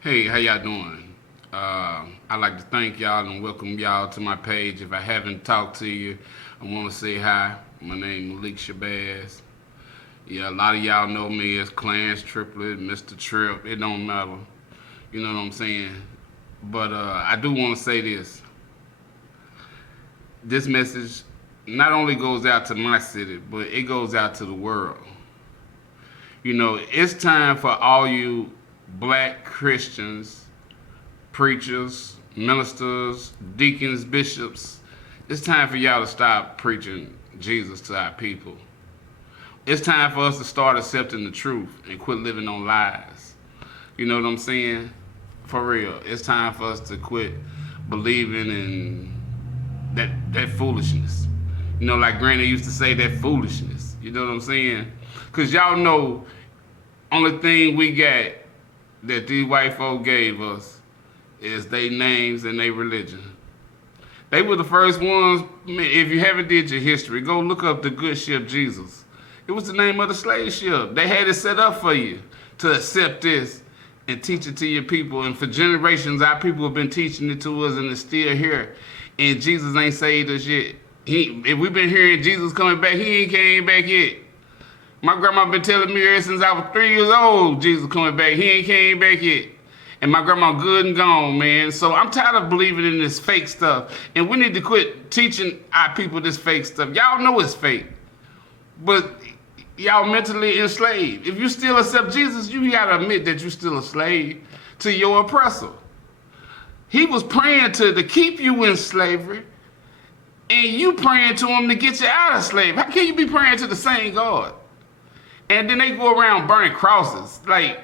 Hey, how y'all doing? I'd like to thank y'all and welcome y'all to my page. If I haven't talked to you, I want to say hi. My name is Malik Shabazz. Yeah, a lot of y'all know me as Clarence Triplet, Mr. Trip. It don't matter. You know what I'm saying? But I do want to say this. This message not only goes out to my city, but it goes out to the world. It's time for all you black Christians, preachers, ministers, deacons, bishops. It's time for y'all to stop preaching Jesus to our people. It's time for us to start accepting the truth and quit living on lies. You know what I'm saying? For real. It's time for us to quit believing in that foolishness. Like Granny used to say, that foolishness. You know what I'm saying? Because y'all know, only thing we got that these white folk gave us is their names and their religion. They were the first ones. If you haven't did your history, go look up the good ship Jesus. It was the name of the slave ship. They had it set up for you to accept this and teach it to your people. And for generations, our people have been teaching it to us, and it's still here. And Jesus ain't saved us yet. If we've been hearing Jesus coming back, he ain't came back yet. My grandma been telling me ever since I was 3 years old, Jesus coming back. He ain't came back yet. And my grandma good and gone, man. So I'm tired of believing in this fake stuff. And we need to quit teaching our people this fake stuff. Y'all know it's fake. But y'all mentally enslaved. If you still accept Jesus, you gotta admit that you're still a slave to your oppressor. He was praying to keep you in slavery, and you praying to him to get you out of slavery. How can you be praying to the same God? And then they go around burning crosses. Like,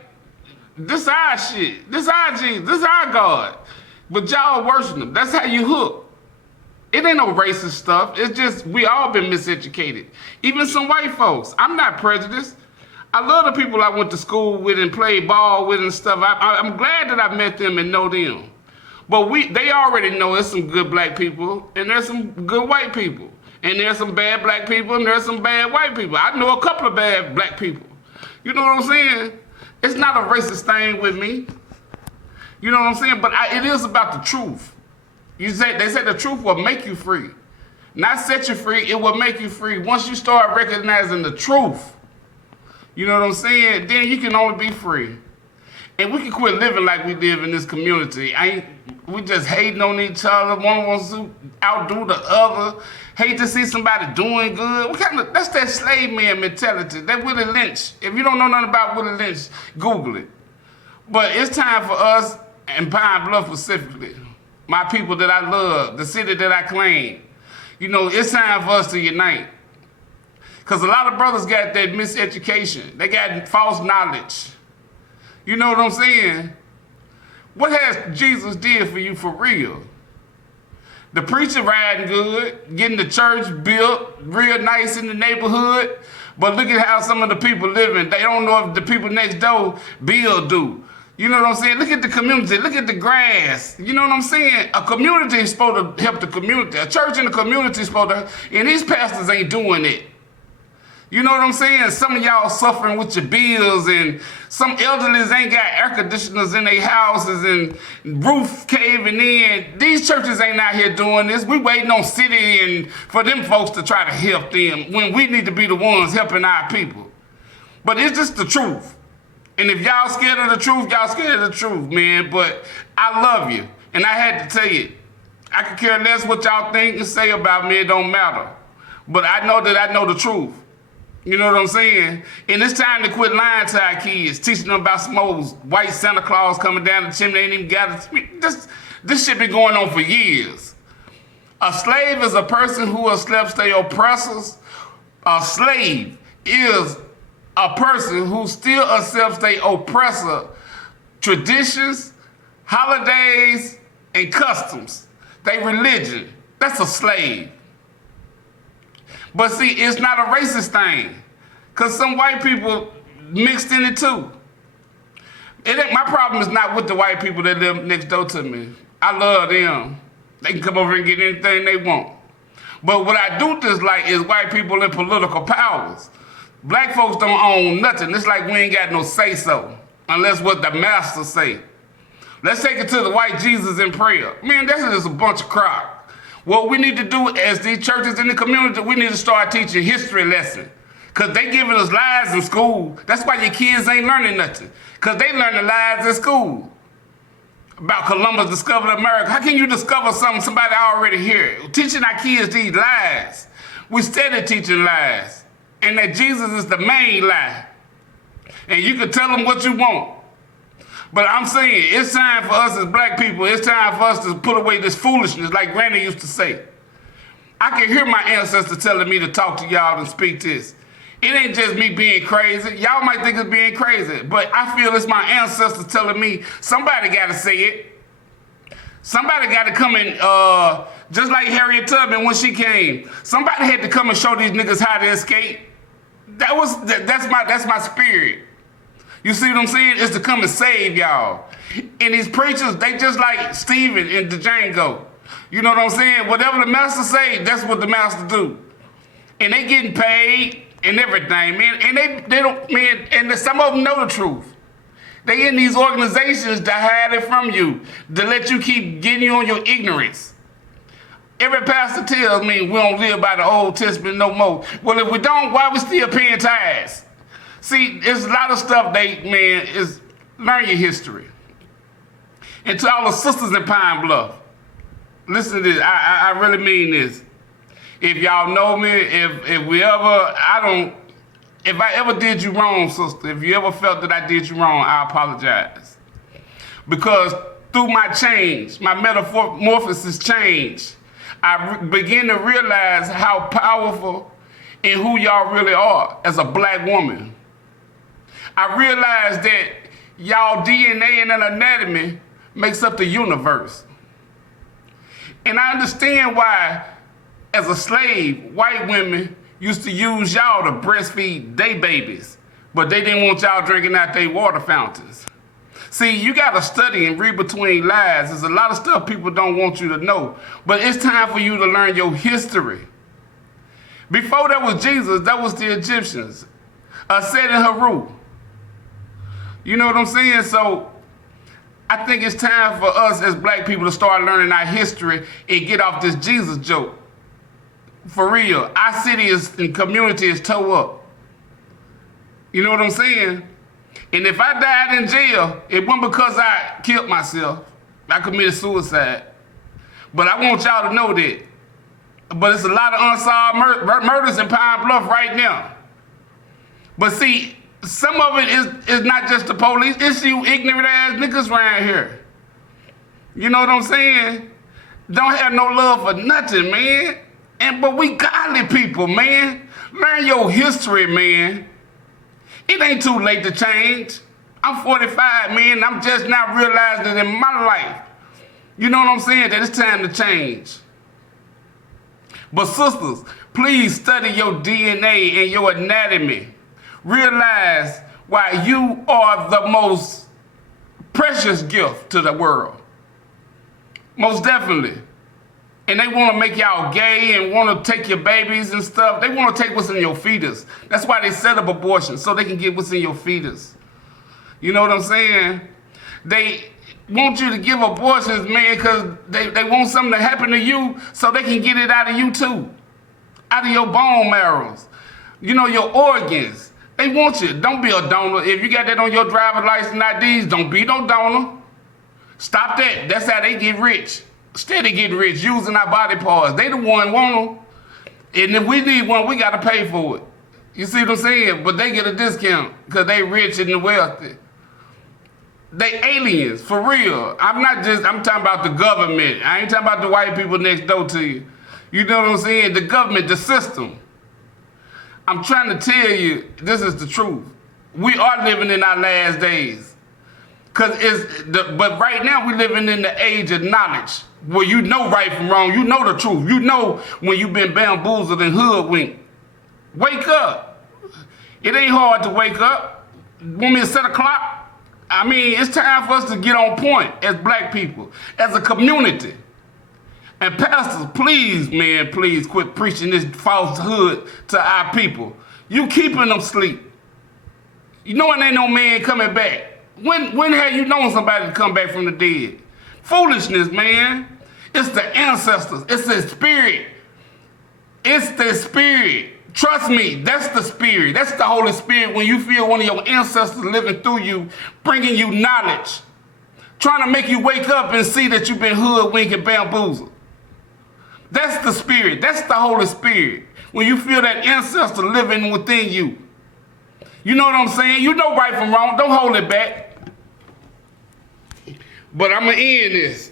this our shit. This our Jesus. This our God. But y'all worship him. That's how you hook. It ain't no racist stuff. It's just we all been miseducated. Even some white folks. I'm not prejudiced. I love the people I went to school with and played ball with and stuff. I'm glad that I met them and know them. But they already know there's some good black people and there's some good white people. And there's some bad black people and there's some bad white people. I know a couple of bad black people. You know what I'm saying? It's not a racist thing with me. You know what I'm saying? But it is about the truth. They say the truth will make you free. Not set you free, it will make you free. Once you start recognizing the truth, you know what I'm saying? Then you can only be free. And we can quit living like we live in this community. We just hating on each other. One wants to outdo the other. Hate to see somebody doing good. That's that slave man mentality. That Willie Lynch. If you don't know nothing about Willie Lynch, Google it. But it's time for us, in Pine Bluff specifically, my people that I love, the city that I claim. It's time for us to unite. Because a lot of brothers got that miseducation. They got false knowledge. You know what I'm saying? What has Jesus did for you for real? The preacher riding good, getting the church built real nice in the neighborhood, but look at how some of the people living. They don't know if the people next door do. You know what I'm saying? Look at the community. Look at the grass. You know what I'm saying? A community is supposed to help the community. A church in the community is supposed to, and these pastors ain't doing it. You know what I'm saying? Some of y'all suffering with your bills, and some elderlies ain't got air conditioners in their houses and roof caving in. These churches ain't out here doing this. We waiting on city and for them folks to try to help them when we need to be the ones helping our people. But it's just the truth. And if y'all scared of the truth, y'all scared of the truth, man. But I love you. And I had to tell you, I could care less what y'all think and say about me. It don't matter. But I know that I know the truth. You know what I'm saying? And it's time to quit lying to our kids, teaching them about some old white Santa Claus coming down the chimney. Ain't even got it. This shit been going on for years. A slave is a person who accepts their oppressors. A slave is a person who still accepts their oppressor traditions, holidays, and customs. Their religion. That's a slave. But see, it's not a racist thing. Because some white people mixed in it too. My problem is not with the white people that live next door to me. I love them. They can come over and get anything they want. But what I do dislike is white people in political powers. Black folks don't own nothing. It's like we ain't got no say-so, unless what the master say. Let's take it to the white Jesus in prayer. Man, that's just a bunch of crap. What we need to do as these churches in the community, we need to start teaching history lessons. Because they giving us lies in school. That's why your kids ain't learning nothing. Because they learn the lies in school. About Columbus discovered America. How can you discover something somebody already here? Teaching our kids these lies. We steady teaching lies. And that Jesus is the main lie. And you can tell them what you want. But I'm saying, it's time for us as black people, it's time for us to put away this foolishness like Granny used to say. I can hear my ancestors telling me to talk to y'all and speak this. It ain't just me being crazy. Y'all might think it's being crazy, but I feel it's my ancestors telling me somebody got to say it. Somebody got to come in, just like Harriet Tubman when she came. Somebody had to come and show these niggas how to escape. That's my spirit. You see what I'm saying? It's to come and save y'all. And these preachers, they just like Stephen in the Django. You know what I'm saying? Whatever the master say, that's what the master do. And they getting paid and everything, man. And they don't, man, and some of them know the truth. They in these organizations to hide it from you, to let you keep getting you on your ignorance. Every pastor tells me we don't live by the Old Testament no more. Well, if we don't, why we still paying tithes? See, there's a lot of stuff is learn your history. And to all the sisters in Pine Bluff, listen to this, I really mean this. If y'all know me, if I ever did you wrong, sister, if you ever felt that I did you wrong, I apologize. Because through my change, my metamorphosis change, I begin to realize how powerful and who y'all really are as a black woman. I realized that y'all DNA and anatomy makes up the universe. And I understand why, as a slave, white women used to use y'all to breastfeed their babies, but they didn't want y'all drinking out their water fountains. See, you gotta study and read between lies. There's a lot of stuff people don't want you to know, but it's time for you to learn your history. Before that was Jesus, that was the Egyptians. Set in Heru. You know what I'm saying? So I think it's time for us as black people to start learning our history and get off this Jesus joke. For real, our city and community is toe up. You know what I'm saying? And if I died in jail, it wasn't because I killed myself. I committed suicide. But I want y'all to know that. But it's a lot of unsolved murders in Pine Bluff right now. But see, some of it is not just the police, it's you ignorant ass niggas around here. You know what I'm saying? Don't have no love for nothing, man. But we godly people, man. Learn your history, man. It ain't too late to change. I'm 45, man. I'm just now realizing it in my life. You know what I'm saying? That it's time to change. But sisters, please study your DNA and your anatomy. Realize why you are the most precious gift to the world. Most definitely. And they want to make y'all gay and want to take your babies and stuff. They want to take what's in your fetus. That's why they set up abortion, so they can get what's in your fetus. You know what I'm saying? They want you to give abortions, man, because they want something to happen to you so they can get it out of you too. Out of your bone marrows. You know, your organs. They want you. Don't be a donor. If you got that on your driver's license IDs, don't be no donor. Stop that. That's how they get rich. Steady getting rich, using our body parts. They the one want them. And if we need one, we got to pay for it. You see what I'm saying? But they get a discount because they rich and wealthy. They aliens, for real. I'm talking about the government. I ain't talking about the white people next door to you. You know what I'm saying? The government, the system. I'm trying to tell you, this is the truth. We are living in our last days. But right now we're living in the age of knowledge, where you know right from wrong, you know the truth. You know when you've been bamboozled and hoodwinked. Wake up. It ain't hard to wake up. Want me to set a clock? I mean, it's time for us to get on point as black people, as a community. And pastors, please, man, please quit preaching this falsehood to our people. You keeping them asleep. You know it ain't no man coming back. When have you known somebody to come back from the dead? Foolishness, man. It's the ancestors. It's the spirit. It's the spirit. Trust me, that's the spirit. That's the Holy Spirit when you feel one of your ancestors living through you, bringing you knowledge, trying to make you wake up and see that you've been hoodwinked and bamboozled. That's the spirit. That's the Holy Spirit. When you feel that ancestor living within you. You know what I'm saying? You know right from wrong. Don't hold it back. But I'm going to end this.